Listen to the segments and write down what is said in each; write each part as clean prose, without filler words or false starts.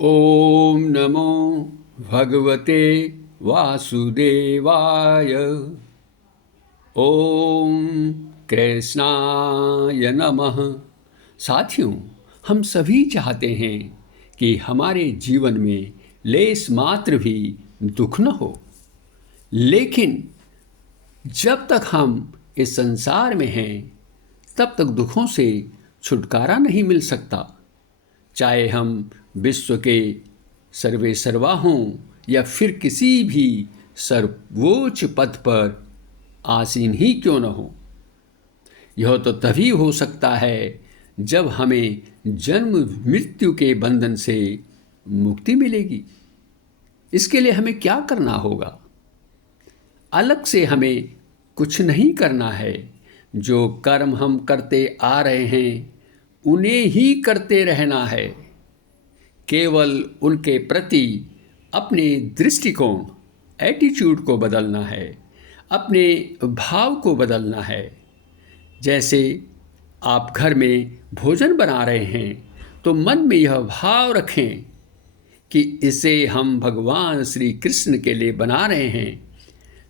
ॐ नमो भगवते वासुदेवाय। ॐ कृष्णाय नमः। साथियों, हम सभी चाहते हैं कि हमारे जीवन में लेस मात्र भी दुख न हो, लेकिन जब तक हम इस संसार में हैं तब तक दुखों से छुटकारा नहीं मिल सकता। चाहे हम विश्व के सर्वे सर्वा हों या फिर किसी भी सर्वोच्च पद पर आसीन ही क्यों न हो। यह तो तभी हो सकता है जब हमें जन्म मृत्यु के बंधन से मुक्ति मिलेगी। इसके लिए हमें क्या करना होगा? अलग से हमें कुछ नहीं करना है। जो कर्म हम करते आ रहे हैं उन्हें ही करते रहना है। केवल उनके प्रति अपने दृष्टिकोण एटीट्यूड को बदलना है, अपने भाव को बदलना है। जैसे आप घर में भोजन बना रहे हैं तो मन में यह भाव रखें कि इसे हम भगवान श्री कृष्ण के लिए बना रहे हैं।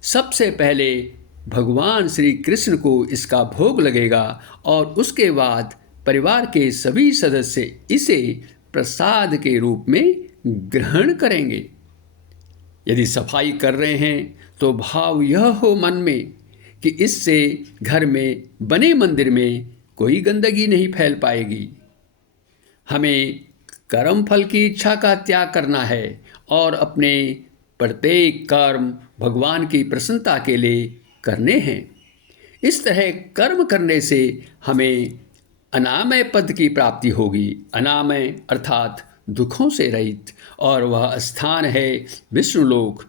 सबसे पहले भगवान श्री कृष्ण को इसका भोग लगेगा और उसके बाद परिवार के सभी सदस्य इसे प्रसाद के रूप में ग्रहण करेंगे। यदि सफाई कर रहे हैं तो भाव यह हो मन में कि इससे घर में बने मंदिर में कोई गंदगी नहीं फैल पाएगी। हमें कर्म फल की इच्छा का त्याग करना है और अपने प्रत्येक कर्म भगवान की प्रसन्नता के लिए करने हैं। इस तरह कर्म करने से हमें अनामय पद की प्राप्ति होगी। अनामय अर्थात दुखों से रहित, और वह स्थान है विष्णुलोक,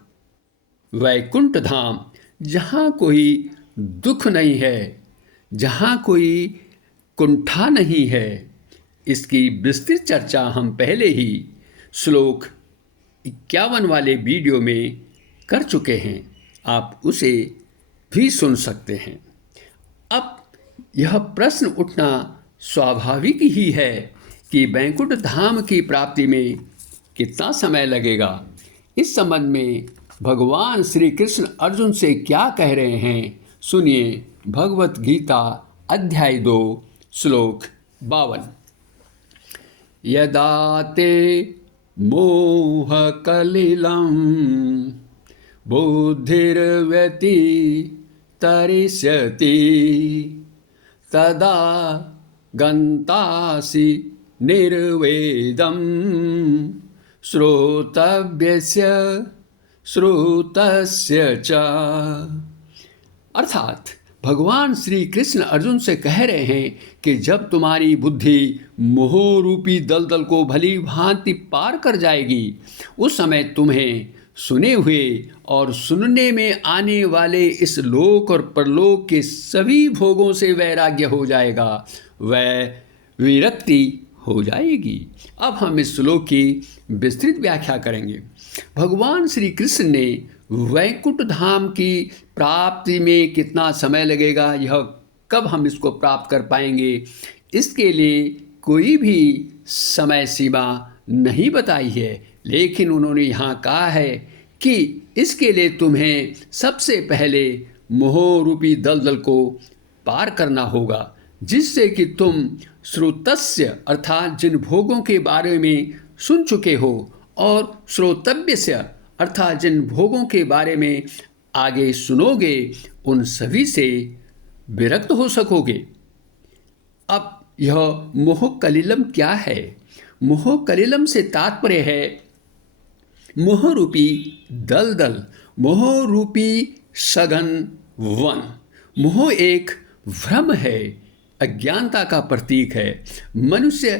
वैकुंठ धाम, जहाँ कोई दुख नहीं है, जहाँ कोई कुंठा नहीं है। इसकी विस्तृत चर्चा हम पहले ही श्लोक 51 वाले वीडियो में कर चुके हैं। आप उसे भी सुन सकते हैं। अब यह प्रश्न उठना स्वाभाविक ही है कि वैकुंठ धाम की प्राप्ति में कितना समय लगेगा। इस संबंध में भगवान श्री कृष्ण अर्जुन से क्या कह रहे हैं, सुनिए। भगवत गीता अध्याय 2 श्लोक 52। यदा ते मोह कलिलं बुद्धिर्व्यति तरिष्यति तदा गन्तासि निर्वेदं श्रोतस्य च। अर्थात भगवान श्री कृष्ण अर्जुन से कह रहे हैं कि जब तुम्हारी बुद्धि मोह रूपी दलदल को भली भांति पार कर जाएगी, उस समय तुम्हें सुने हुए और सुनने में आने वाले इस लोक और परलोक के सभी भोगों से वैराग्य हो जाएगा, वह विरक्ति हो जाएगी। अब हम इस श्लोक की विस्तृत व्याख्या करेंगे। भगवान श्री कृष्ण ने वैकुंठ धाम की प्राप्ति में कितना समय लगेगा, यह कब हम इसको प्राप्त कर पाएंगे, इसके लिए कोई भी समय सीमा नहीं बताई है। लेकिन उन्होंने यहाँ कहा है कि इसके लिए तुम्हें सबसे पहले मोह रूपी दलदल को पार करना होगा, जिससे कि तुम श्रोतस्य अर्थात जिन भोगों के बारे में सुन चुके हो और श्रोतव्यस्य अर्थात जिन भोगों के बारे में आगे सुनोगे, उन सभी से विरक्त हो सकोगे। अब यह मोह कलिलम क्या है? मोह कलिलम से तात्पर्य है मोह रूपी दलदल, मोह रूपी सघन वन। मोह एक भ्रम है, अज्ञानता का प्रतीक है। मनुष्य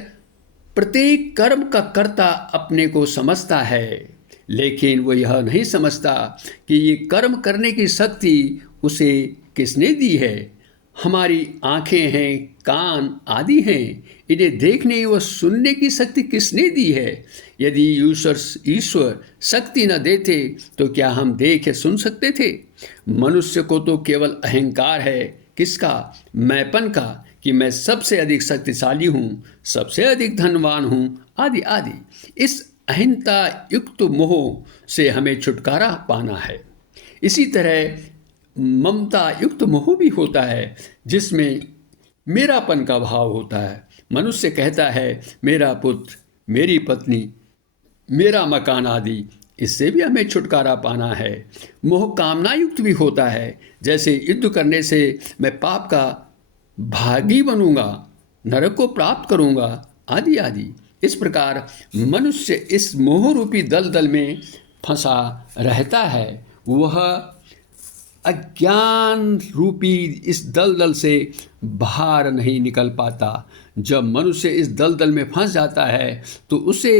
प्रत्येक कर्म का कर्ता अपने को समझता है, लेकिन वो यह नहीं समझता कि ये कर्म करने की शक्ति उसे किसने दी है। हमारी आँखें हैं, कान आदि हैं, इन्हें देखने व सुनने की शक्ति किसने दी है? यदि ईश्वर शक्ति न देते तो क्या हम देख या सुन सकते थे? मनुष्य को तो केवल अहंकार है। किसका? मैंपन का, कि मैं सबसे अधिक शक्तिशाली हूँ, सबसे अधिक धनवान हूँ, आदि आदि। इस अहिंसा युक्त मोह से हमें छुटकारा पाना है। इसी तरह ममता युक्त मोह भी होता है, जिसमें मेरापन का भाव होता है। मनुष्य कहता है मेरा पुत्र, मेरी पत्नी, मेरा मकान आदि, इससे भी हमें छुटकारा पाना है। मोह कामना युक्त भी होता है, जैसे युद्ध करने से मैं पाप का भागी बनूंगा, नरक को प्राप्त करूंगा, आदि आदि। इस प्रकार मनुष्य इस मोह रूपी दलदल में फंसा रहता है। वह अज्ञान रूपी इस दलदल से बाहर नहीं निकल पाता। जब मनुष्य इस दलदल में फंस जाता है तो उसे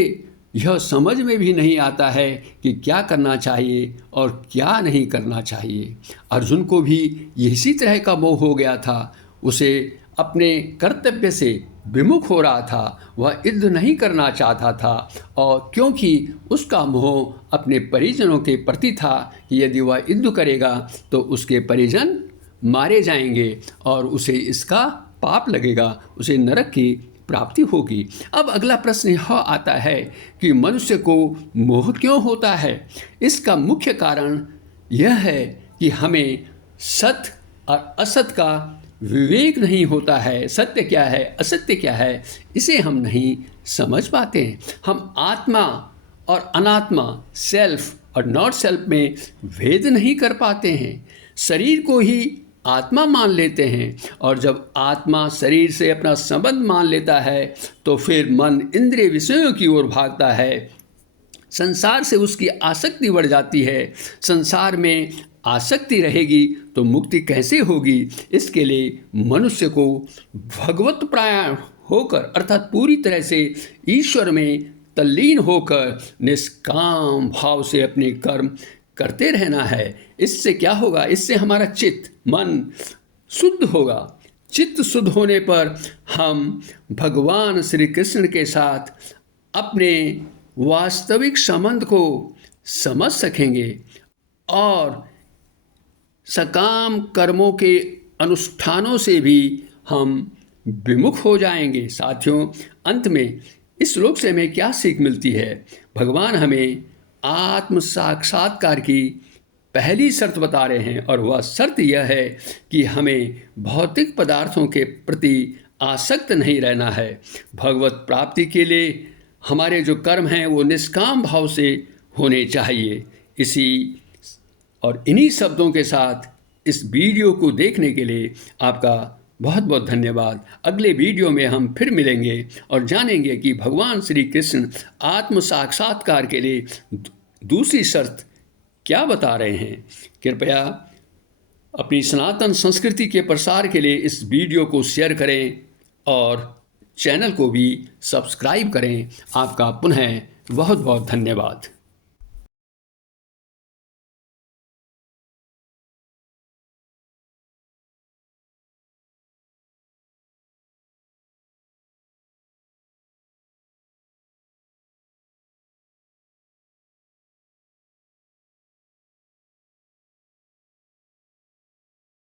यह समझ में भी नहीं आता है कि क्या करना चाहिए और क्या नहीं करना चाहिए। अर्जुन को भी इसी तरह का मोह हो गया था। उसे अपने कर्तव्य से विमुख हो रहा था, वह युद्ध नहीं करना चाहता था, और क्योंकि उसका मोह अपने परिजनों के प्रति था कि यदि वह युद्ध करेगा तो उसके परिजन मारे जाएंगे और उसे इसका पाप लगेगा, उसे नरक की प्राप्ति होगी। अब अगला प्रश्न यह आता है कि मनुष्य को मोह क्यों होता है। इसका मुख्य कारण यह है कि हमें सत्य और असत्य का विवेक नहीं होता है। सत्य क्या है, असत्य क्या है, इसे हम नहीं समझ पाते हैं। हम आत्मा और अनात्मा, सेल्फ और नॉट सेल्फ में भेद नहीं कर पाते हैं। शरीर को ही आत्मा मान लेते हैं, और जब आत्मा शरीर से अपना संबंध मान लेता है तो फिर मन इंद्रिय विषयों की ओर भागता है। संसार से उसकी आसक्ति बढ़ जाती है। संसार में आसक्ति रहेगी तो मुक्ति कैसे होगी। इसके लिए मनुष्य को भगवत प्राण होकर, अर्थात पूरी तरह से ईश्वर में तल्लीन होकर निष्काम भाव से अपने कर्म करते रहना है। इससे क्या होगा, इससे हमारा चित्त, मन शुद्ध होगा। चित्त शुद्ध होने पर हम भगवान श्री कृष्ण के साथ अपने वास्तविक संबंध को समझ सकेंगे और सकाम कर्मों के अनुष्ठानों से भी हम विमुख हो जाएंगे। साथियों, अंत में इस श्लोक से हमें क्या सीख मिलती है। भगवान हमें आत्म साक्षात्कार की पहली शर्त बता रहे हैं, और वह शर्त यह है कि हमें भौतिक पदार्थों के प्रति आसक्त नहीं रहना है। भगवत प्राप्ति के लिए हमारे जो कर्म हैं वो निष्काम भाव से होने चाहिए। इन्हीं शब्दों के साथ इस वीडियो को देखने के लिए आपका बहुत बहुत धन्यवाद। अगले वीडियो में हम फिर मिलेंगे और जानेंगे कि भगवान श्री कृष्ण आत्म साक्षात्कार के लिए दूसरी शर्त क्या बता रहे हैं। कृपया अपनी सनातन संस्कृति के प्रसार के लिए इस वीडियो को शेयर करें और चैनल को भी सब्सक्राइब करें। आपका पुनः बहुत बहुत धन्यवाद।